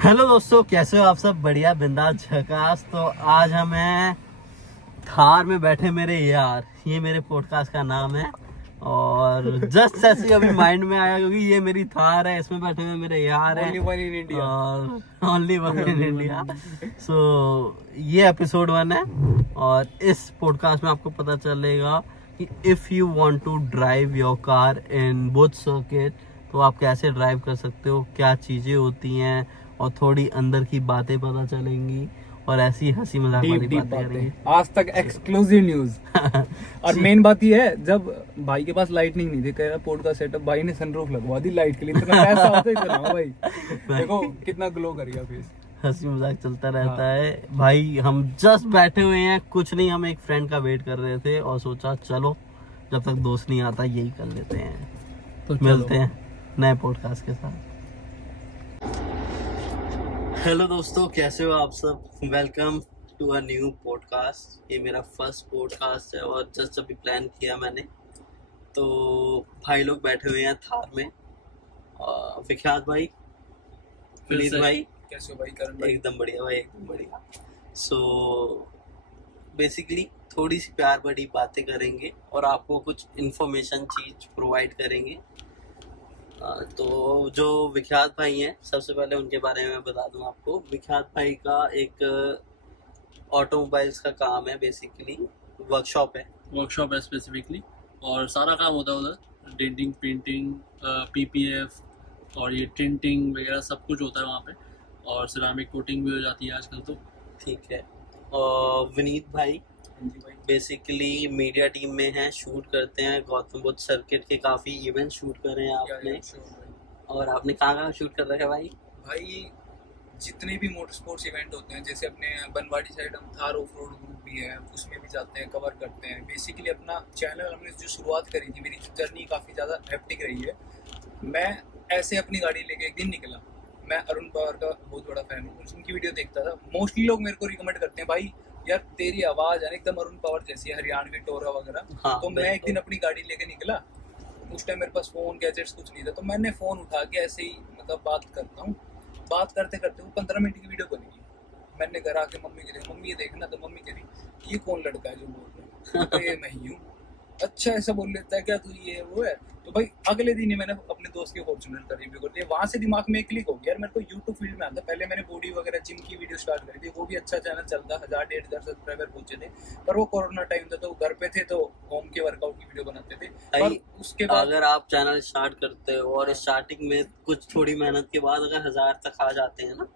Hello दोस्तों, कैसे हो आप सब? बढ़िया, बिंदास, झकास। तो आज हम हैं थार में बैठे मेरे यार। ये मेरे पॉडकास्ट का नाम है और जस्ट ऐसे अभी माइंड में आया क्योंकि ये मेरी थार है, इसमें बैठे हुए मेरे यार हैं। Only one in India. So ये एपिसोड 1 है और इस पॉडकास्ट में आपको पता चलेगा कि if you want to drive your car in both circuit तो आप कैसे ड्राइव कर सकते हो, क्या चीजें होती हैं और थोड़ी अंदर की बातें पता चलेंगी और ऐसी हंसी मजाक वाली बातें करेंगे। आज तक एक्सक्लूसिव न्यूज। और मेन बात ये है, जब भाई के पास लाइटनिंग नहीं थी, कह रहा पोर्ट का सेटअप, भाई ने सनरूफ लगवा दी लाइट के लिए। इतना पैसा होता इतना भाई। देखो कितना ग्लो कर गया फेस। हंसी मजाक चलता रहता है भाई। हम जस्ट बैठे हुए हैं, कुछ नहीं, हम एक फ्रेंड का वेट कर रहे थे और सोचा चलो जब तक दोस्त नहीं आता यही कर लेते हैं। तो मिलते हैं नए पॉडकास्ट के साथ। हेलो दोस्तों, कैसे हो आप सब? Welcome to a new podcast. ये मेरा फर्स्ट पॉडकास्ट है और जस्ट अभी प्लान किया मैंने। तो भाई लोग बैठे हुए हैं थार में। विख्यात भाई, पुनीत भाई, कैसे हो भाई? करण भाई? एकदम बढ़िया भाई, एकदम बढ़िया। सो बेसिकली थोड़ी सी प्यार भरी बातें करेंगे और आपको कुछ इन्फॉर्मेशन चीज प्रोवाइड करेंगे। तो जो विख्यात भाई हैं, सबसे पहले उनके बारे में बता दूं आपको। विख्यात भाई का एक ऑटोमोबाइल्स का काम है, बेसिकली वर्कशॉप है स्पेसिफिकली, और सारा काम होता है उधर। डेंटिंग, पेंटिंग, पीपीएफ और ये टिंटिंग वगैरह सब कुछ होता है वहाँ पे, और सिरामिक कोटिंग भी हो जाती है आजकल तो। ठीक है। और विनीत भाई बेसिकली मीडिया टीम में हैं, शूट करते हैं गौतम बुद्ध सर्किट के काफ़ी इवेंट शूट करे हैं आपने। और आपने कहाँ शूट कर रखा है भाई? भाई जितने भी मोटर स्पोर्ट्स इवेंट होते हैं, जैसे अपने बनवाड़ी साइड हम थार ऑफ रोड ग्रुप भी है, उसमें भी जाते हैं, कवर करते हैं। बेसिकली अपना चैनल हमने जो शुरुआत करी थी, मेरी जर्नी काफ़ी ज़्यादा हैप्टिक रही है। मैं ऐसे अपनी गाड़ी लेके एक दिन निकला। मैं अरुण पवार का बहुत बड़ा फैन हूँ, उनकी वीडियो देखता था। मोस्टली लोग मेरे को रिकमेंड करते हैं, भाई यार तेरी आवाज है एकदम अरुण पवार जैसी है, हरियाणवी टोरा वगैरह। हाँ, तो मैं एक दिन अपनी गाड़ी लेके निकला। उस टाइम मेरे पास फोन गैजेट्स कुछ नहीं था, तो मैंने फोन उठा के ऐसे ही मतलब बात करता हूँ। बात करते करते वो 15 मिनट की वीडियो बनेगी। मैंने घर आके मम्मी के देखा, मम्मी ये देखना, तो मम्मी कह रही ये कौन लड़का है जो बोल रहा है? तो ये मैं ही हूँ। अच्छा ऐसा बोल लेता है क्या तू, ये वो है? तो भाई अगले दिन ही मैंने अपने दोस्त के फॉर्च्यूनर का रिव्यू कर दिया। वहां से दिमाग में क्लिक हो गया यार, मेरे को यूट्यूब फील्ड में आता। पहले मैंने बॉडी वगैरह जिम की वीडियो स्टार्ट करी थी, वो भी अच्छा चैनल चलता, 1000-1500 सब्सक्राइबर पहुंचे थे। पर वो कोरोना टाइम था तो घर पे थे, तो होम के वर्कआउट की वीडियो बनाते थे। पर उसके बाद अगर आप चैनल स्टार्ट करते हो और स्टार्टिंग में कुछ थोड़ी मेहनत के बाद अगर 1000 तक आ जाते हैं ना,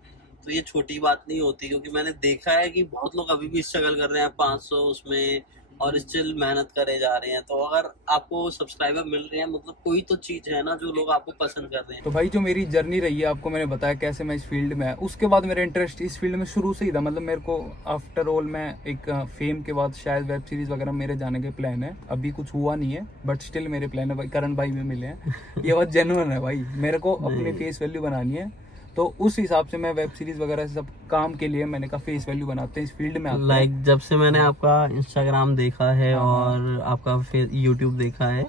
तो ये छोटी बात नहीं होती। क्योंकि मैंने देखा है कि बहुत लोग अभी भी स्ट्रगल कर रहे हैं 500 उसमें और स्टिल मेहनत करे जा रहे हैं। तो अगर आपको सब्सक्राइबर मिल रहे हैं, मतलब कोई तो चीज है ना जो लोग आपको पसंद कर रहे हैं। तो भाई जो मेरी जर्नी रही है, आपको मैंने बताया कैसे मैं इस फील्ड में है। उसके बाद मेरा इंटरेस्ट इस फील्ड में शुरू से ही था। मतलब मेरे को आफ्टर ऑल मैं एक फेम के बाद शायद वेब सीरीज वगैरह मेरे जाने के प्लान है। अभी कुछ हुआ नहीं है बट स्टिल मेरे प्लान है। भाई करण भाई में मिले हैं, ये बात जेन्युइन है भाई। मेरे को अपनी फेस वैल्यू बनानी है, तो उस हिसाब से मैं वेब सीरीज वगैरह सब काम के लिए मैंने कहा फेस वैल्यू बनाते हैं इस फील्ड में। लाइक जब से मैंने आपका इंस्टाग्राम देखा है और आपका यूट्यूब देखा है,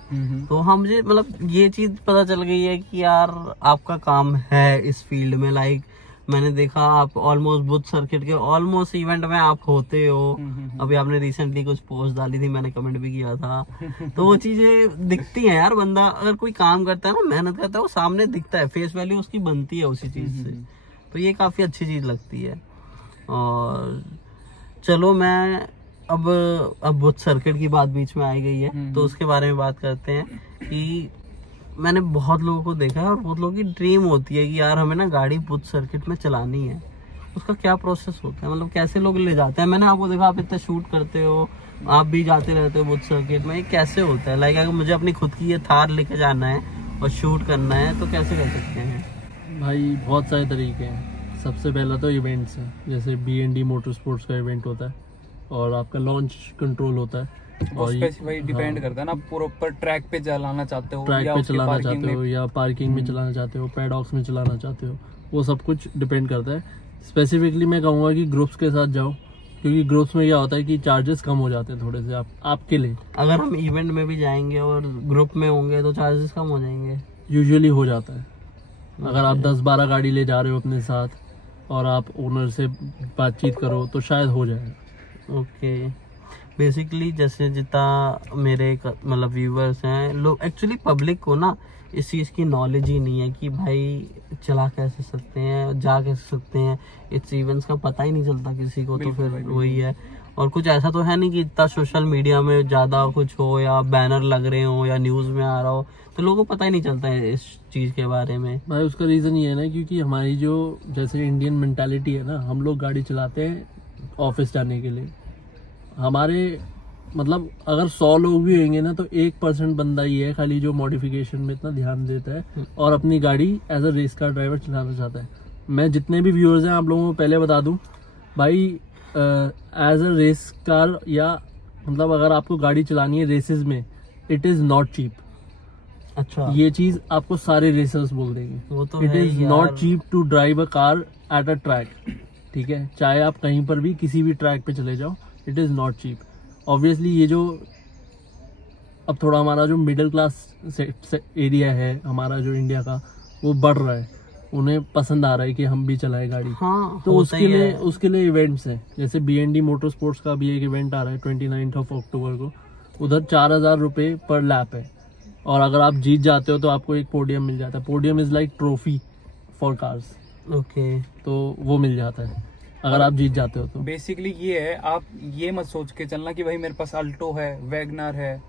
तो हाँ मुझे मतलब ये चीज पता चल गई है कि यार आपका काम है इस फील्ड में। लाइक मैंने देखा आप ऑलमोस्ट बुद्ध सर्किट के ऑलमोस्ट इवेंट में आप होते हो। अभी आपने रिसेंटली कुछ पोस्ट डाली थी, मैंने कमेंट भी किया था। तो वो चीजें दिखती हैं यार। बंदा अगर कोई काम करता है ना, मेहनत करता है, वो सामने दिखता है, फेस वैल्यू उसकी बनती है उसी चीज से। तो ये काफी अच्छी चीज लगती है। और चलो मैं अब बुद्ध सर्किट की बात बीच में आई गई है तो उसके बारे में बात करते हैं कि मैंने बहुत लोगों को देखा है और बहुत लोगों की ड्रीम होती है कि यार हमें ना गाड़ी बुद्ध सर्किट में चलानी है। उसका क्या प्रोसेस होता है, मतलब कैसे लोग ले जाते हैं? मैंने आपको देखा, आप इतना शूट करते हो, आप भी जाते रहते हो बुद्ध सर्किट में। ये कैसे होता है? लाइक अगर मुझे अपनी खुद की ये थार लेके जाना है और शूट करना है तो कैसे कर सकते हैं? भाई बहुत सारे तरीके हैं। सबसे पहला तो इवेंट्स है, जैसे BND मोटर स्पोर्ट्स का इवेंट होता है और आपका लॉन्च कंट्रोल होता है। और डिपेंड करता है ना, प्रॉपर ट्रैक पे चलाना चाहते हो, ट्रैक पे चलाना चाहते हो या पार्किंग में चलाना चाहते हो, पैडॉक्स में चलाना चाहते हो, वो सब कुछ डिपेंड करता है। स्पेसिफिकली मैं कहूँगा कि ग्रुप्स के साथ जाओ, क्योंकि ग्रुप्स में क्या होता है कि चार्जेस कम हो जाते हैं थोड़े से आपके लिए। अगर हम इवेंट में भी जाएंगे और ग्रुप में होंगे तो चार्जेस कम हो जाएंगे? यूजुअली हो जाता है। अगर आप 10-12 गाड़ी ले जा रहे हो अपने साथ और आप ओनर से बातचीत करो तो शायद हो जाएगा। ओके, बेसिकली जैसे जितना मेरे मतलब व्यूवर्स हैं, लोग एक्चुअली पब्लिक को ना इस चीज़ की नॉलेज ही नहीं है कि भाई चला कैसे सकते हैं, जा कैसे सकते हैं, इस इवेंट्स का पता ही नहीं चलता किसी को। तो फिर वही है, और कुछ ऐसा तो है नहीं कि इतना सोशल मीडिया में ज़्यादा कुछ हो या बैनर लग रहे हो या न्यूज़ में आ रहा हो, तो लोगों को पता ही नहीं चलता है इस चीज़ के बारे में। भाई उसका रीज़न ये है ना, क्योंकि हमारी जो जैसे इंडियन मेंटालिटी है ना, हम लोग गाड़ी चलाते हैं ऑफिस जाने के लिए। हमारे मतलब अगर 100 लोग भी होंगे ना, तो 1% बंदा ही है खाली जो मॉडिफिकेशन में इतना ध्यान देता है और अपनी गाड़ी as a race car driver चलाना चाहता है। मैं जितने भी व्यूअर्स हैं आप लोगों को पहले बता दूं भाई, एज अ रेस कार या मतलब अगर आपको गाड़ी चलानी है रेसेस में, इट इज नॉट चीप। अच्छा, ये चीज आपको सारे रेसर्स बोल देंगे। वो तो इट है इज यार। Not cheap to drive a car at a track. ठीक है, चाहे आप कहीं पर भी किसी भी ट्रैक पे चले जाओ, it is not cheap. Obviously ये जो अब थोड़ा हमारा जो मिडिल क्लास एरिया है हमारा जो इंडिया का, वो बढ़ रहा है, उन्हें पसंद आ रहा है कि हम भी चलाएं गाड़ी। हाँ, तो उसके लिए इवेंट्स हैं, जैसे BND मोटर स्पोर्ट्स का भी एक इवेंट आ रहा है 29 अक्टूबर को। उधर 4,000 रुपये पर लैप है, और अगर आप जीत जाते हो तो आपको एक पोडियम मिल जाता है। Podium is like trophy for cars. Okay, तो वो मिल जाता है अगर आप जीत जाते हो तो। बेसिकली ये है, आप ये मत सोच के चलना कि भाई मेरे पास अल्टो है, वैगनर है,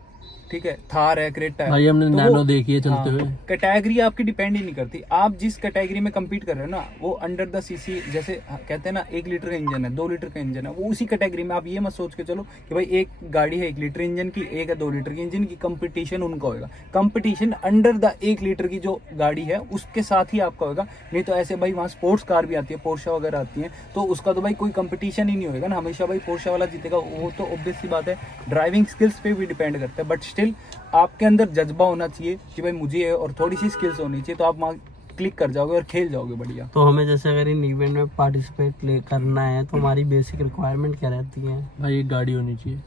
ठीक है, थार है, क्रेटा है। भाई हमने तो नैनो देखी है चलते हुए। कैटेगरी आपकी डिपेंड ही नहीं करती। आप जिस कैटेगरी में कम्पीट कर रहे हो ना, वो अंडर द सीसी, जैसे कहते हैं ना 1 लीटर का इंजन है, 2 लीटर का इंजन है, वो उसी कैटेगरी में। आप ये मत सोच के चलो कि भाई एक गाड़ी है 1 लीटर इंजन की, एक है 2 लीटर की इंजन की, कंपटीशन उनका होगा। कंपटीशन अंडर द 1 लीटर की जो गाड़ी है उसके साथ ही आपका होगा। नहीं तो ऐसे भाई वहाँ स्पोर्ट्स कार भी आती है, पोर्शा वगैरह आती है, तो उसका तो भाई कोई कंपटीशन ही नहीं होगा ना, हमेशा भाई पोर्शा वाला जीतेगा। वो तो ऑब्वियस सी बात है, ड्राइविंग स्किल्स पे भी डिपेंड करता है। बट स्टिल आपके अंदर जज्बा होना चाहिए कि भाई मुझे है, और थोड़ी सी स्किल्स होनी चाहिए, तो आप वहाँ क्लिक कर जाओगे और खेल जाओगे बढ़िया। तो हमें जैसे अगर इन इवेंट में पार्टिसिपेट करना है तो हमारी बेसिक रिक्वायरमेंट क्या रहती है? भाई एक गाड़ी होनी चाहिए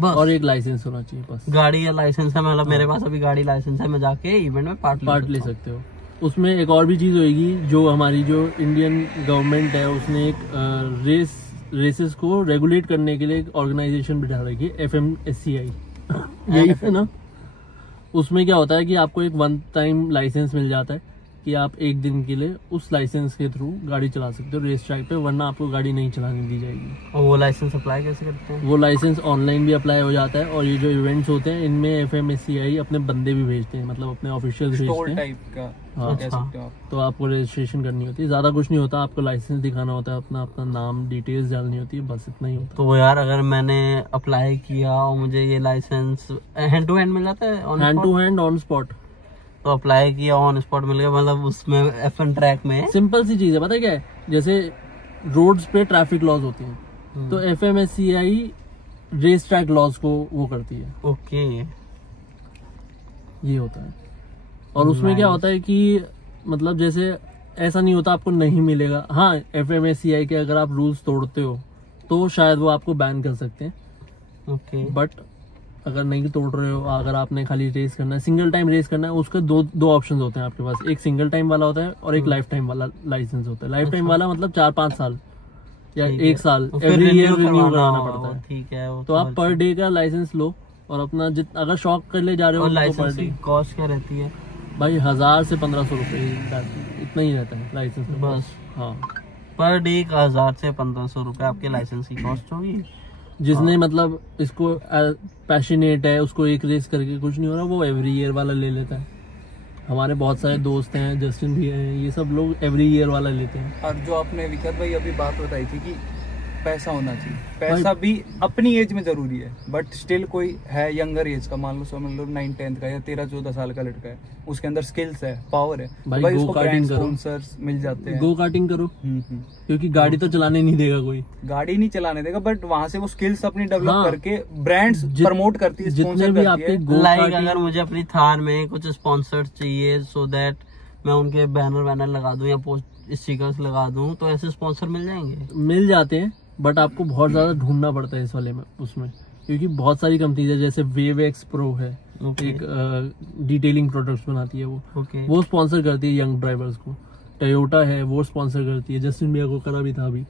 बस, और एक लाइसेंस होना चाहिए बस। गाड़ी या लाइसेंस है, मतलब मेरे पास अभी गाड़ी लाइसेंस है, मैं जाके इवेंट में पार्ट ले सकते हो। उसमें एक और भी चीज़ होगी, जो हमारी जो इंडियन गवर्नमेंट है उसने एक रेसेस को रेगुलेट करने के लिए एक ऑर्गेनाइजेशन बिठा रखी है, FMSCI। यही है ना। उसमें क्या होता है कि आपको एक 1 टाइम लाइसेंस मिल जाता है कि आप एक दिन के लिए उस लाइसेंस के थ्रू गाड़ी चला सकते हो रेस ट्रैक पे, वरना आपको गाड़ी नहीं चलाने दी जाएगी। और वो लाइसेंस अप्लाई कैसे करते हैं? वो लाइसेंस ऑनलाइन भी अप्लाई हो जाता है, और ये जो इवेंट्स होते हैं इनमें FMSCI अपने बंदे भी भेजते हैं, मतलब अपने ऑफिशियल भेजते हैं टाइप का। हाँ, कह सकते हो आप। तो आपको रजिस्ट्रेशन करनी होती है, ज़्यादा कुछ नहीं होता, आपको लाइसेंस दिखाना होता है, अपना नाम डिटेल्स डालनी होती है, बस इतना ही होता है। तो यार अगर मैंने अप्लाई किया और मुझे ये लाइसेंस हैंड टू हैंड मिल जाता है? Hand to hand on spot. तो अप्लाई किया, ऑन स्पॉट मिल गया, मतलब उसमें F1 ट्रैक में सिंपल सी चीज़ है, पता है क्या है, जैसे रोड्स पे ट्रैफिक लॉज होती हैं, तो FMSCI रेस ट्रैक लॉज को वो करती है। ओके, ये होता है। और उसमें क्या होता है कि मतलब जैसे ऐसा नहीं होता आपको नहीं मिलेगा। हाँ, FMSCI के अगर आप रूल्स तोड़ते हो तो शायद वो आपको बैन कर सकते हैं। ओके, बट अगर नहीं तोड़ रहे हो, अगर आपने खाली रेस करना है, सिंगल टाइम रेस करना है, उसके दो ऑप्शंस होते हैं आपके पास। एक सिंगल टाइम वाला होता है और एक लाइफ टाइम वाला लाइसेंस होता है। लाइफ टाइम वाला मतलब 4-5 साल या 1 साल, एवरी ईयर रिन्यू कराना पड़ता है। ठीक है, तो आप पर डे का लाइसेंस लो, और अपना अगर शौक कर ले जा रहे हो तो लाइसेंस की कॉस्ट क्या रहती है? भाई 1000 से 1500 रुपए इतना ही रहता है लाइसेंस का। बस, हाँ, पर डे का 1000 से 1500 रुपए आपके लाइसेंस की कॉस्ट होगी। जिसने मतलब इसको पैशनेट है, उसको एक रेस करके कुछ नहीं हो रहा, वो एवरी ईयर वाला ले लेता है। हमारे बहुत सारे दोस्त हैं, जस्टिन भी हैं, ये सब लोग एवरी ईयर वाला लेते हैं। और जो आपने विकास भाई अभी बात बताई थी कि पैसा होना चाहिए, पैसा भी अपनी एज में जरूरी है, बट स्टिल कोई है यंगर एज का, मान लो 9-10 का या 13-14 साल का लड़का है, उसके अंदर स्किल्स है, पावर है, भाई तो गो उसको कार्टिंग करो, स्पॉन्सर्स मिल जाते हैं। गो कार्टिंग करो, क्योंकि गाड़ी तो चलाने नहीं देगा कोई, गाड़ी नहीं चलाने देगा, बट वहां से वो स्किल्स अपनी डेवलप हाँ, करके ब्रांड्स प्रमोट करती है, जितने स्पॉन्सर भी करती है। आपके लाइक अगर मुझे अपनी थार में कुछ स्पॉन्सर चाहिए, सो दैट मैं उनके बैनर लगा दूं या पोस्ट स्टिकर्स लगा दूं, तो ऐसे स्पॉन्सर मिल जाएंगे? मिल जाते हैं, बट आपको बहुत ज्यादा ढूंढना पड़ता है इस वाले में, उसमें, क्योंकि बहुत सारी कंपनीज है, जैसे वेवएक्स प्रो है, एक डिटेलिंग प्रोडक्ट्स बनाती है वो स्पॉन्सर करती है यंग ड्राइवर्स को। टोयोटा है वो स्पॉन्सर करती है, जस्टिन बियर को करा भी था अभी।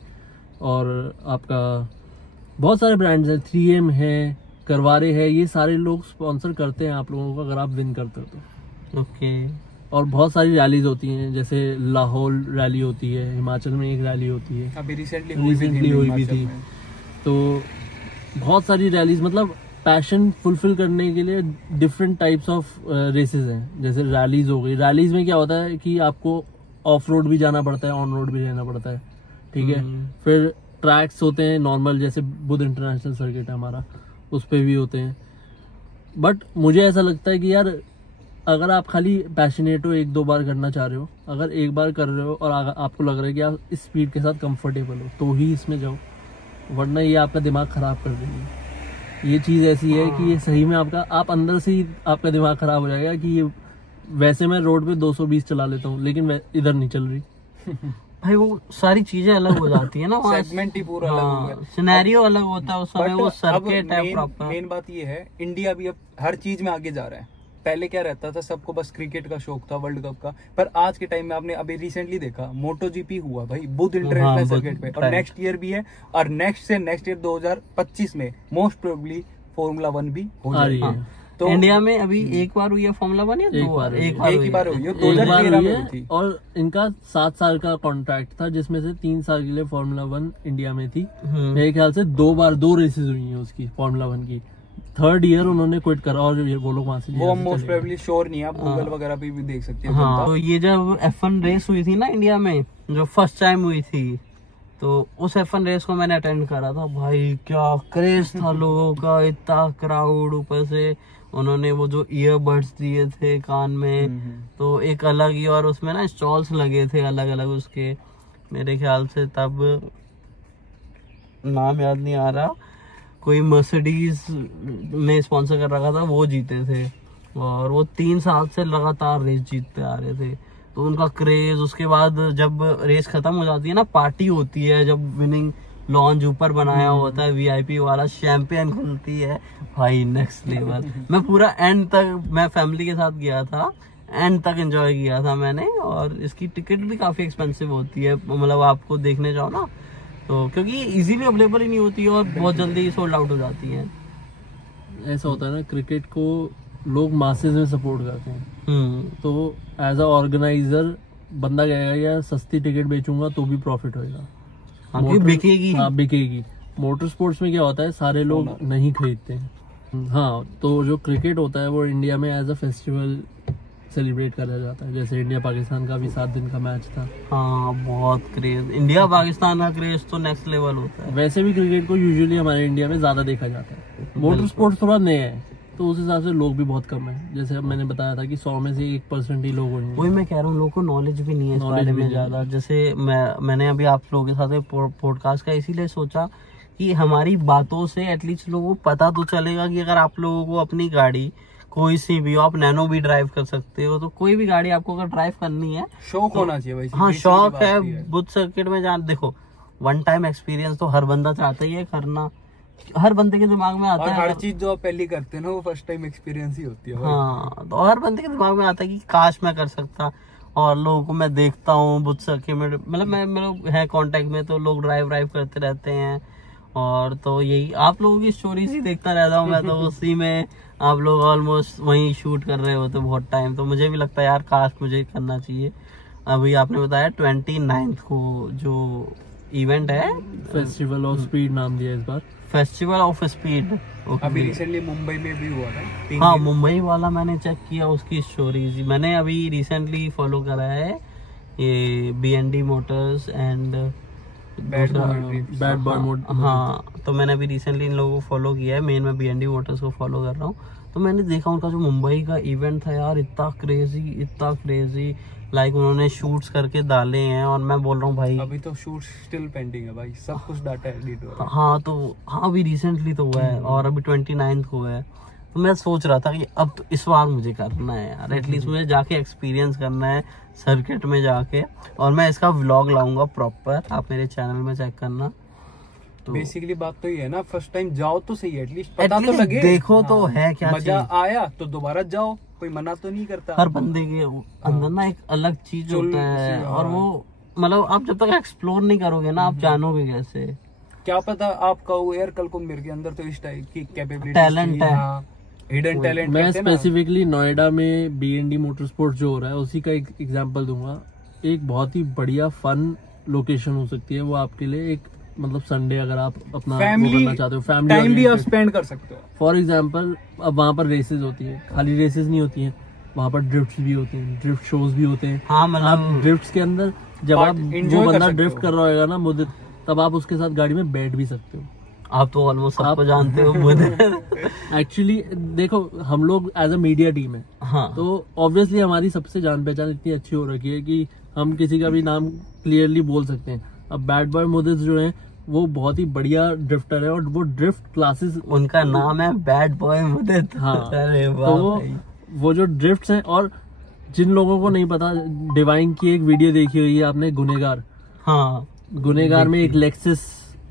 और आपका बहुत सारे ब्रांड्स हैं, 3M है, करवारे है, ये सारे लोग स्पॉन्सर करते हैं आप लोगों को अगर आप विन करते हो तो। ओके। और बहुत सारी रैलीज होती हैं, जैसे लाहौर रैली होती है, हिमाचल में एक रैली होती है, अभी रिसेंटली हुई भी थी। तो बहुत सारी रैलीज, मतलब पैशन फुलफिल करने के लिए डिफरेंट टाइप्स ऑफ रेसेस हैं। जैसे रैलीज हो गई, रैलीज में क्या होता है कि आपको ऑफ रोड भी जाना पड़ता है, ऑन रोड भी रहना पड़ता है, ठीक है। फिर ट्रैक्स होते हैं नॉर्मल, जैसे बुध इंटरनेशनल सर्किट है हमारा, उस पे भी होते हैं। बट मुझे ऐसा लगता है कि यार अगर आप खाली पैशनेट हो, 1-2 बार करना चाह रहे हो, अगर एक बार कर रहे हो और आपको लग रहा है कि आप इस स्पीड के साथ कंफर्टेबल हो तो ही इसमें जाओ, वरना ये आपका दिमाग खराब कर देगी। ये चीज़ ऐसी है कि ये सही में आप अंदर से ही आपका दिमाग खराब हो जाएगा कि ये वैसे मैं रोड पे 220 चला लेता हूँ लेकिन इधर नहीं चल रही। भाई वो सारी चीजें अलग हो जाती है ना, वहाँ सेगमेंट ही पूरा अलग हो गया, सिनेरियो अलग होता है उस समय, वो सर्किट है प्रॉपर। मेन बात ये है, इंडिया भी अब हर चीज में आगे जा रहा है। पहले क्या रहता था, सबको बस क्रिकेट का शौक था, वर्ल्ड कप का, पर आज के टाइम में आपने अभी रिसेंटली देखा मोटो जीपी हुआ भाई बुध इंटरनेशनल सर्किट पे, और नेक्स्ट ईयर भी है, और नेक्स्ट ईयर 2025 में मोस्ट प्रोबेबली फॉर्मूला 1 भी हो जाएगा। तो इंडिया में अभी एक बार हुई है फॉर्मूला 1 या 2 बार? एक ही बार हुई है, 2013 में हुई थी। और इनका 7 साल का कॉन्ट्रैक्ट था, जिसमें से 3 साल के लिए फॉर्मूला 1 इंडिया में थी। मेरे ख्याल से 2 रेसेस हुई हैं उसकी फॉर्मूला 1 की। 3rd ईयर उन्होंने क्विट करा और वो लोग वहां से, वो मोस्ट प्रोबेबली श्योर नहीं है, आप गूगल वगैरह पे भी देख सकते हैं। हाँ, तो ये जब F1 रेस हुई थी ना इंडिया में, जो फर्स्ट टाइम हुई थी, तो उस F1 रेस को मैंने अटेंड करा था। भाई क्या क्रेज था लोगों का, इतना क्राउड, ऊपर से उन्होंने वो जो ईयरबड्स दिए थे कान में, तो एक अलग ही, और उसमें ना स्टॉल्स लगे थे अलग अलग उसके। मेरे ख्याल से तब नाम याद नहीं आ रहा, कोई मर्सिडीज ने स्पॉन्सर कर रखा था, वो जीते थे, और वो 3 साल से लगातार रेस जीतते आ रहे थे। तो उनका क्रेज, उसके बाद जब रेस खत्म हो जाती है ना, पार्टी होती है, जब विनिंग लॉन्च ऊपर बनाया होता है VIP वाला, शैंपेन खुलती है, भाई नेक्स्ट लेवल। मैं पूरा एंड तक, मैं फैमिली के साथ गया था, एंड तक एंजॉय किया था मैंने। और इसकी टिकट भी काफी एक्सपेंसिव होती है, मतलब आपको देखने जाओ ना तो, क्योंकि इजीली अवेलेबल ही नहीं होती है और बहुत जल्दी सोल्ड आउट हो जाती है। ऐसा होता है ना, क्रिकेट को लोग मासेस में सपोर्ट करते हैं, तो एज अ ऑर्गेनाइजर बंदा कहेगा यार सस्ती टिकट बेचूंगा तो भी प्रॉफिट होएगा, बिकेगी। हाँ बिकेगी। मोटर स्पोर्ट्स में क्या होता है, सारे लोग नहीं खरीदते हैं। हाँ, तो जो क्रिकेट होता है वो इंडिया में एज अ फेस्टिवल सेलिब्रेट करा जाता है। जैसे इंडिया पाकिस्तान का भी 7 दिन का मैच था। हाँ, बहुत क्रेज, इंडिया पाकिस्तान का क्रेज तो नेक्स्ट लेवल होता है। वैसे भी क्रिकेट को यूजुअली हमारे इंडिया में ज्यादा देखा जाता है। मोटर स्पोर्ट्स थोड़ा नया है, तो उस हिसाब से लोग भी बहुत कम है। जैसे अब मैंने बताया था कि 100 में से 1% ही लोग होंगे। वही मैं कह रहा हूँ, लोगों को नॉलेज भी नहीं है इस बारे में ज्यादा। जैसे मैंने अभी आप लोगों के साथ पॉडकास्ट का इसीलिए सोचा कि हमारी बातों से एटलीस्ट लोगों को पता तो चलेगा कि अगर आप लोगों को अपनी गाड़ी कोई सी भी हो, आप नैनो भी ड्राइव कर सकते हो, तो कोई भी गाड़ी आपको अगर ड्राइव करनी है, शौक होना चाहिए भाई। हाँ, शौक है, बुध सर्किट में जान, देखो 1 टाइम एक्सपीरियंस तो हर बंदा चाहता ही है करना, हर बंदे के दिमाग में आता है। हर चीज जो आप पहली करते हैं ना, वो फर्स्ट टाइम एक्सपीरियंस ही होती है। हाँ, तो हर बंदे के दिमाग में आता है कि काश मैं कर सकता। और लोगों को मैं देखता हूँ बुध सर्किट में, मतलब मैं है कांटेक्ट में, तो लोग ड्राइव करते रहते हैं। और तो यही आप लोगों की स्टोरीज ही देखता रहता हूँ मैं, तो उसी में आप लोग ऑलमोस्ट वहीं शूट कर रहे होते बहुत टाइम, तो मुझे भी लगता है यार काश मुझे करना चाहिए। अभी आपने बताया 29 को जो इवेंट है, फेस्टिवल ऑफ स्पीड नाम दिया इस बार, फेस्टिवल ऑफ स्पीड। अभी रिसेंटली मुंबई में भी हुआ था। हाँ, मुंबई वाला मैंने चेक किया, उसकी स्टोरीज मैंने अभी रिसेंटली फॉलो करा है, ये BND Motors and bad boy. हाँ, तो मैंने अभी रिसेंटली इन लोगों को फॉलो किया है, मेन मैं BND मोटर्स को फॉलो कर रहा हूँ। तो मैंने देखा उनका जो मुंबई का इवेंट था यार, इतना क्रेजी, लाइक उन्होंने शूट्स करके डाले हैं। और मैं बोल रहा हूँ भाई, अभी तो शूट स्टिल पेंडिंग है भाई, सब कुछ डाटा एडिट हो रहा है। हाँ, तो हाँ अभी रिसेंटली तो हुआ है, और अभी 29 को है। तो मैं सोच रहा था कि अब तो इस बार मुझे करना है यार, एटलीस्ट मुझे जाके एक्सपीरियंस करना है सर्किट में जाके, और मैं इसका व्लॉग लाऊंगा प्रॉपर, आप मेरे चैनल में चेक करना। तो बेसिकली बात तो ये है ना, फर्स्ट टाइम जाओ तो सही, एटलीस्ट पता तो लगे, देखो तो है क्या मजा आया तो दोबारा जाओ, कोई मना तो नहीं करता। हर बंदे के अंदर ना एक अलग चीज होता है, और वो मतलब आप जब तक एक्सप्लोर नहीं करोगे ना, आप जानोगे कैसे। क्या पता आपका वो यार कल को मेरे अंदर तो इस टाइप की कैपेबिलिटी, टैलेंट है, हिडन टैलेंट। मैं स्पेसिफिकली नोएडा में BND मोटरस्पोर्ट्स जो हो रहा है उसी का एक एग्जांपल दूंगा। एक बहुत ही बढ़िया फन लोकेशन हो सकती है वो आपके लिए, एक मतलब संडे अगर आप अपना फैमिली करना चाहते हो, फैमिली टाइम भी आप स्पेंड कर सकते हो। फॉर एग्जाम्पल अब वहाँ पर रेसेस होती है, खाली रेसेस नहीं होती हैं, वहाँ पर ड्रिफ्ट भी होते हैं, ड्रिफ्ट शोज भी होते हैं। हाँ, मतलब ड्रिफ्ट के अंदर जब आप वो बंदा ड्रिफ्ट कर रहा होगा ना मुझे, तब आप उसके साथ गाड़ी में बैठ भी सकते हो। आप तो ऑलमोस्ट सबको जानते हो। एक्चुअली देखो हम लोग एज अ मीडिया टीम है, हाँ, तो ऑब्वियसली हमारी सबसे जान पहचान इतनी अच्छी हो रखी है कि हम किसी का भी नाम क्लियरली बोल सकते हैं। अब बैड बॉय मुदित जो है वो बहुत ही बढ़िया ड्रिफ्टर है, और वो ड्रिफ्ट क्लासेस, उनका नाम है बैड बॉय मुदित। हाँ, अरे वाह तो भाई। वो जो ड्रिफ्ट्स हैं, और जिन लोगों को नहीं पता, डिवाइन की एक वीडियो देखी हुई है आपने, गुनेगार। हाँ, गुनेगार में एक लेक्सिस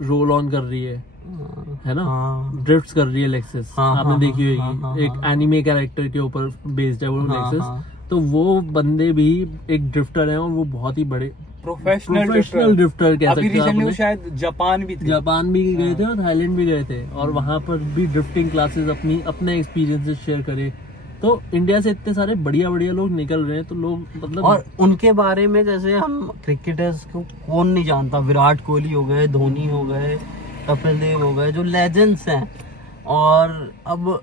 रोल ऑन कर रही है ना, हाँ, ड्रिफ्ट्स कर रही है लेक्सिस, हाँ, आपने हाँ, देखी होगी। हाँ, हाँ, एक एनिमे कैरेक्टर के ऊपर बेस्ड है वो हाँ, लेक्सिस। हाँ। तो वो बंदे भी एक ड्रिफ्टर हैं, और वो बहुत ही बड़े प्रोफेशनल ड्रिफ्टर कह अभी सकते हो रिसेंटली वो आप। शायद जापान भी थे। जापान भी गए थे और थाईलैंड भी गए थे, और वहां पर भी ड्रिफ्टिंग क्लासेस अपने एक्सपीरियंसेस शेयर करे। तो इंडिया से इतने सारे बढ़िया बढ़िया लोग निकल रहे हैं, तो लोग मतलब, और उनके बारे में जैसे हम क्रिकेटर्स को कौन नहीं जानता, विराट कोहली हो गए, धोनी हो गए, कपिल देव हो गए, जो लेजेंड्स हैं। और अब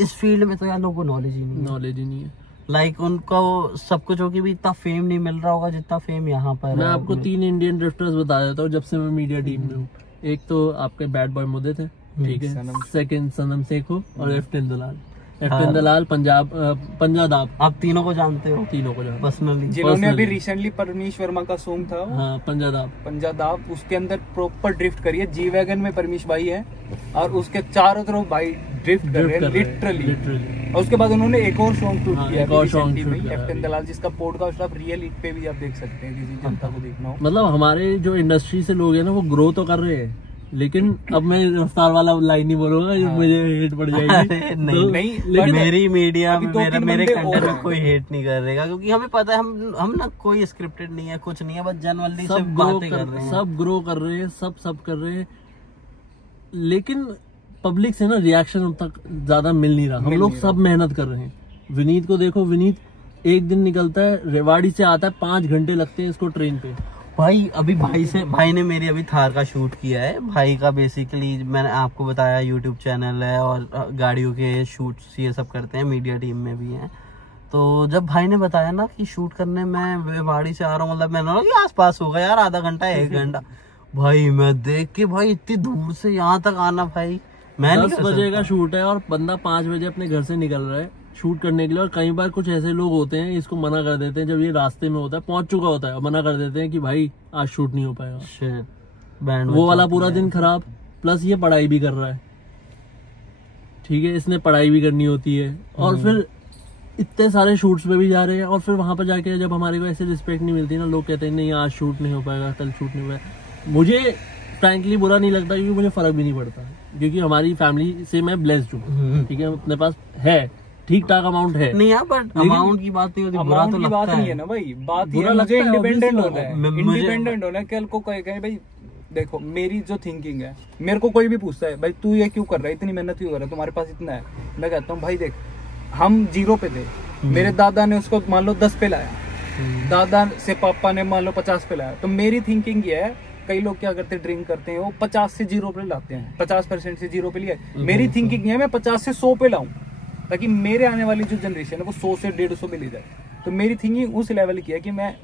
इस फील्ड में तो यार लोगों को नॉलेज ही नहीं है। लाइक उनको सब कुछ होगी भी इतना फेम नहीं मिल रहा होगा जितना फेम यहाँ पर मैं है। आपको 3 इंडियन ड्रिफ्टर्स बता देता हूँ जब से मैं मीडिया टीम में हूँ। एक तो आपके बैड बॉय मुदित है, ठीक है, सेकंड सनम शेखो, और लेफ्टिनेंट दलाल। लेफ्टिनेंट दलाल पंजाब आप तीनों को जानते हो? तीनों को जानते पर्सनली। जिन्होंने अभी रिसेंटली परमीश वर्मा का सॉन्ग था, हाँ, पंजाब, उसके अंदर प्रॉपर ड्रिफ्ट करी है। जी वैगन में परमीश भाई है, और उसके चारों तरफ भाई ड्रिफ्ट कर रहे हैं लिटरली। और उसके बाद उन्होंने एक और सॉन्ग शूट किया लेफ्टिनेंट दलाल, जिसका पॉडकास्ट आप रियल इट पे भी आप देख सकते हैं, किसी जनता को देखना हो। मतलब हमारे जो इंडस्ट्री से लोग हैं ना, वो ग्रो तो कर रहे हैं, लेकिन अब मैं रफ्तार वाला लाइन नहीं बोलूंगा, मुझे हेट पड़ जाएगी। नहीं, लेकिन मेरी मीडिया में मेरे कंटेंट में कोई हेट नहीं करेगा, क्योंकि हमें पता है हम ना कोई स्क्रिप्टेड नहीं है, कुछ नहीं है, बस जनरली सब बातें कर रहे हैं, सब ग्रो कर रहे हैं, सब कर रहे हैं। लेकिन पब्लिक से ना रिएक्शन अब तक ज्यादा मिल नहीं रहा। हम लोग सब मेहनत कर रहे हैं। विनीत को देखो, विनीत एक दिन निकलता है, रेवाड़ी से आता है, 5 घंटे लगते हैं इसको ट्रेन पे। भाई अभी भाई ने मेरी अभी थार का शूट किया है। भाई का बेसिकली मैंने आपको बताया यूट्यूब चैनल है, और गाड़ियों के शूट्स ये सब करते हैं, मीडिया टीम में भी हैं। तो जब भाई ने बताया ना कि शूट करने में रेवाड़ी से आ रहा हूँ, मतलब मैंने बोला कि आसपास होगा यार, आधा घंटा 1 घंटा। भाई मैं देख के, भाई इतनी दूर से यहाँ तक आना, भाई मैं 10 बजे का शूट है, और बंदा 5 बजे अपने घर से निकल रहा है शूट करने के लिए। और कई बार कुछ ऐसे लोग होते हैं, इसको मना कर देते हैं जब ये रास्ते में होता है, पहुंच चुका होता है, और मना कर देते हैं कि भाई आज शूट नहीं हो पाएगा। वो वाला पूरा दिन खराब, प्लस ये पढ़ाई भी कर रहा है, ठीक है, इसने पढ़ाई भी करनी होती है, और फिर इतने सारे शूट्स पे भी जा रहे हैं। और फिर वहां पर जाके जब हमारे को ऐसे रिस्पेक्ट नहीं मिलती ना, लोग कहते हैं नहीं आज शूट नहीं हो पाएगा, कल शूट नहीं हो पाएगा। मुझे फ्रैंकली बुरा नहीं लगता, क्योंकि मुझे फर्क भी नहीं पड़ता, क्योंकि हमारी फैमिली से मैं ब्लेस्ड हूँ, ठीक है, अपने पास है ठीक ठाक अमाउंट है। नहीं यार, बट अमाउंट की बात नहीं होती, बुरा तो लगता नहीं है ना भाई। बात ये मुझे इंडिपेंडेंट होना है, इंडिपेंडेंट होना है। कल को कहे भाई देखो मेरी जो थिंकिंग है, मेरे को कोई भी पूछता है भाई तू ये क्यों कर रहा है, इतनी मेहनत क्यों कर रहा है, तुम्हारे पास इतना है, मैं कहता हूँ भाई देख हम 0 पे थे, मेरे दादा ने उसको मान लो 10 पे लाया, दादा से पापा ने मान लो 50 पे लाया। तो मेरी थिंकिंग ये है, कई लोग क्या करते हैं ड्रिंक करते हैं, वो 50 से 0 पे लाते हैं, 50% से 0 पे लिया। मेरी थिंकिंग ये है मैं 50 से 100 पे लाऊं, ताकि मेरे आने वाली जो जनरेशन है वो 100 से 150 पे ले जाए। तो मेरी थिंकिंग उस लेवल की है कि मैं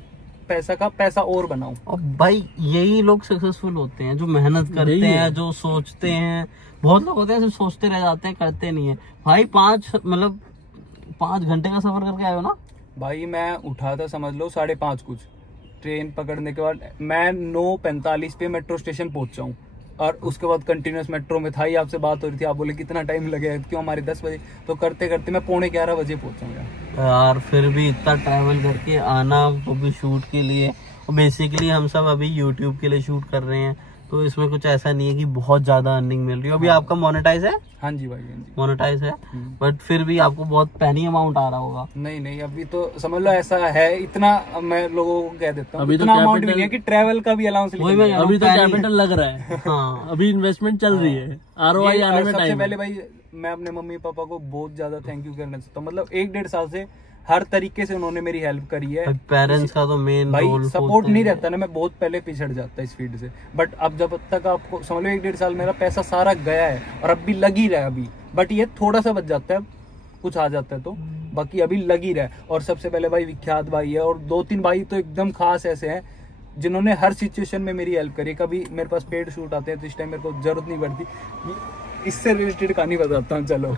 पैसा और बनाऊं। और भाई यही लोग सक्सेसफुल होते हैं, जो मेहनत करते हैं, जो सोचते हैं। बहुत लोग होते हैं सिर्फ सोचते रह जाते हैं, करते नहीं है। भाई 5 घंटे का सफर करके आए हो ना भाई। मैं उठा था समझ लो 5:30 कुछ, ट्रेन पकड़ने के बाद मैं 9:45 पे मेट्रो स्टेशन पहुंचा हूँ, और उसके बाद कंटिन्यूस मेट्रो में था ही। आपसे बात हो रही थी, आप बोले कितना टाइम लगेगा, क्यों हमारे 10 बजे, तो करते करते मैं 11:15 बजे पहुंचा हूँ यार। फिर भी इतना ट्रैवल करके आना, वो भी शूट के लिए। और बेसिकली हम सब अभी यूट्यूब के लिए शूट कर रहे हैं, तो इसमें कुछ ऐसा नहीं है कि बहुत ज्यादा अर्निंग मिल रही है। अभी आपका मोनेटाइज है? हाँ जी भाई, हाँ जी मोनेटाइज है, बट फिर भी आपको बहुत पैनी अमाउंट आ रहा होगा। नहीं, अभी तो समझ लो ऐसा है, इतना मैं लोगों को कह देता हूँ, अभी तो इतना अमाउंट भी नहीं है कि ट्रैवल का भी अलाउंस। अभी तो कैपिटल लग रहा है। हाँ, अभी इन्वेस्टमेंट चल रही है, ROI आने में टाइम। सबसे पहले भाई मैं अपने मम्मी पापा को बहुत ज्यादा थैंक यू करना चाहता हूँ। मतलब 1-1.5 साल से हर तरीके से उन्होंने मेरी हेल्प करी है। पेरेंट्स का तो मेन भाई रोल सपोर्ट नहीं रहता ना, मैं बहुत पहले पिछड़ जाता इस फील्ड से। बट अब जब तक आपको समझ लो 1-1.5 साल मेरा पैसा सारा गया है और अब भी लग ही रहा है अभी, बट ये थोड़ा सा बच जाता है, कुछ आ जाता है तो बाकी अभी लग ही रहा है। और सबसे पहले भाई विख्यात भाई है, और 2-3 भाई तो एकदम खास ऐसे हैं जिन्होंने हर सिचुएशन में मेरी हेल्प करी। कभी मेरे पास पेड शूट आते हैं तो इस टाइम मेरे को जरूरत नहीं पड़ती। इससे रिलेटेड कहानी बताता हूँ। चलो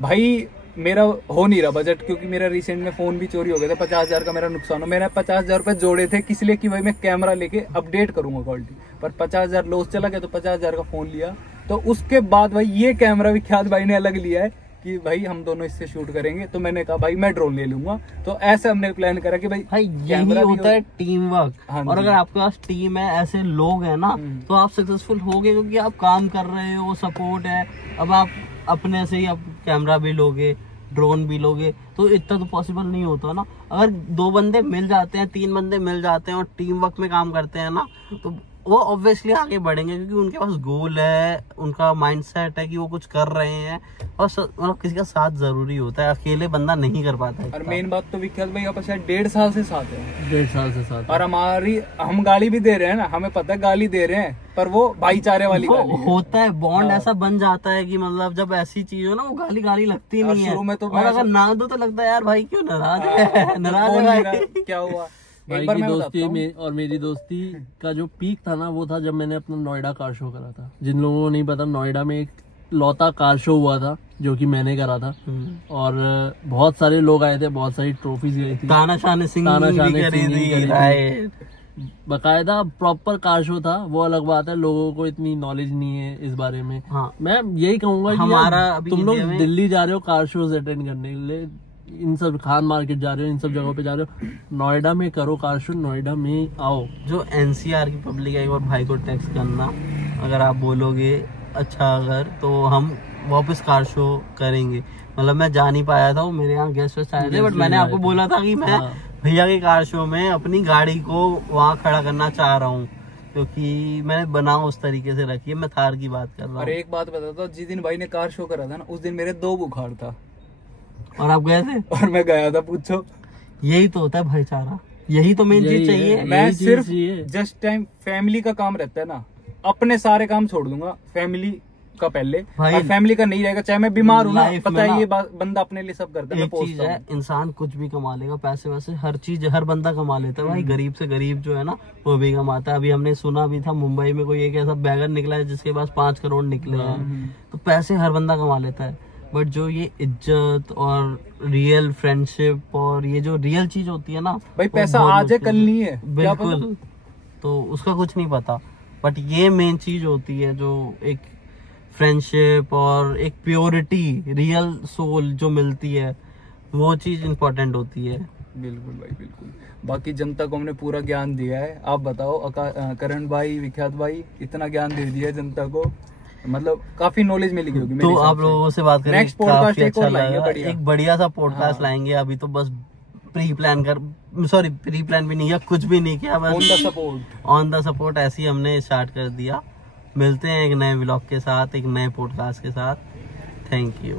भाई, मेरा हो नहीं रहा बजट, क्योंकि मेरा रिसेंट में फोन भी चोरी हो गया था, 50,000 का मेरा नुकसान हो। मैंने 50,000 रुपए जोड़े थे किस लिए कि भाई मैं कैमरा लेके अपडेट करूंगा क्वालिटी, पर 50,000 लॉस चला गया तो 50,000 का फोन लिया। तो उसके बाद भाई ये कैमरा विख्यात भाई ने अलग लिया है कि भाई हम दोनों इससे शूट करेंगे। तो मैंने कहा भाई मैं ड्रोन ले लूंगा। तो ऐसे हमने प्लान करा कि भाई यही होता है टीम वर्क। हाँ और अगर आपके पास टीम है, ऐसे लोग हैं ना, तो आप सक्सेसफुल होगे, क्योंकि आप काम कर रहे हो, सपोर्ट है। अब आप अपने से ही आप कैमरा भी लोगे, ड्रोन भी लोगे, तो इतना तो पॉसिबल नहीं होता ना। अगर 2 बंदे मिल जाते हैं, 3 बंदे मिल जाते हैं और टीम वर्क में काम करते हैं ना, तो वो ऑब्वियसली आगे बढ़ेंगे, क्योंकि उनके पास गोल है, उनका माइंडसेट है कि वो कुछ कर रहे हैं। और मतलब किसी का साथ जरूरी होता है, अकेले बंदा नहीं कर पाता है। और मेन बात तो विख्यात भाई आप शायद 1.5 साल से साथ है। 1.5 साल से साथ। और हम गाली भी दे रहे हैं ना, हमें पता है गाली दे रहे हैं, पर वो भाईचारे वाली गाली है। होता है बॉन्ड ऐसा बन जाता है कि मतलब जब ऐसी चीज हो ना, वो गाली लगती नहीं है। शुरू में तो और अगर ना दो तो लगता है यार भाई क्यों नाराज है, नाराज है भाई, क्या हुआ। भाई की दोस्ती और मेरी दोस्ती का जो पीक था ना, वो था जब मैंने अपना नोएडा कार शो करा था। जिन लोगों को नहीं पता, नोएडा में एक लौता कार शो हुआ था जो कि मैंने करा था, और बहुत सारे लोग आए थे, बहुत सारी ट्रॉफीज गई थी। तानाशाह ने बकायदा प्रॉपर कार शो था। वो अलग बात है, लोगों को इतनी नॉलेज नहीं है इस बारे में। हाँ, मैं यही कहूंगा कि तुम लोग दिल्ली जा रहे हो कार शोज अटेंड करने के लिए, इन सब खान मार्केट जा रहे हो, इन सब जगहों पे जा रहे हो, नोएडा में करो कार शो, नोएडा में आओ। जो NCR की पब्लिक है, एक बार भाई को टेक्स्ट करना, अगर आप बोलोगे अच्छा अगर, तो हम वापस कार शो करेंगे। मतलब मैं जा नहीं पाया था, मेरे यहाँ गेस्ट आए थे, बट मैंने आपको बोला था कि मैं भैया के कार शो में अपनी गाड़ी को वहाँ खड़ा करना चाह रहा हूँ, क्योंकि मैंने बना उस तरीके से रखी है। मैं थार की बात कर रहा हूँ। और एक बात बताता हूँ, जिस दिन भाई ने कार शो करा था ना, उस दिन मेरे 2 बुखार था। और आप गए थे? और मैं गया था, पूछो। यही तो होता है भाईचारा, यही तो मेन चीज चाहिए। मैं सिर्फ जस्ट टाइम फैमिली का काम रहता है ना, अपने सारे काम छोड़ दूंगा फैमिली का पहले, और फैमिली का नहीं रहेगा, चाहे मैं बीमार हूँ ना, पता है ये बंदा अपने लिए सब करता है। एक चीज है, इंसान कुछ भी कमा लेगा, पैसे वैसे हर चीज हर बंदा कमा लेता है भाई। गरीब से गरीब जो है ना, वो भी कमाता है। अभी हमने सुना भी था मुंबई में कोई एक ऐसा बैगर निकला है जिसके पास 5 करोड़ निकले हैं। तो पैसे हर बंदा कमा लेता है, बट जो ये इज्जत और रियल फ्रेंडशिप और ये जो रियल चीज होती है ना भाई, पैसा आज है कल नहीं है, बिल्कुल, तो उसका कुछ नहीं पता। बट ये मेन चीज होती है, जो एक फ्रेंडशिप और एक प्योरिटी, रियल सोल जो मिलती है, वो चीज इम्पोर्टेंट होती है। बिल्कुल भाई, बिल्कुल। बाकी जनता को हमने पूरा ज्ञान दिया है। आप बताओ करण भाई, विख्यात भाई, इतना ज्ञान दे दिया जनता को, मतलब काफी नॉलेज मिली होगी। तो आप लोगों से बात करें, नेक्स्ट पॉडकास्ट अच्छा लगा, एक बढ़िया सा पॉडकास्ट लाएंगे। अभी तो बस प्री प्लान भी नहीं किया, कुछ भी नहीं किया, बस ऑन द सपोर्ट ऐसे ही हमने स्टार्ट कर दिया। मिलते हैं एक नए व्लॉग के साथ, एक नए पॉडकास्ट के साथ। Thank you.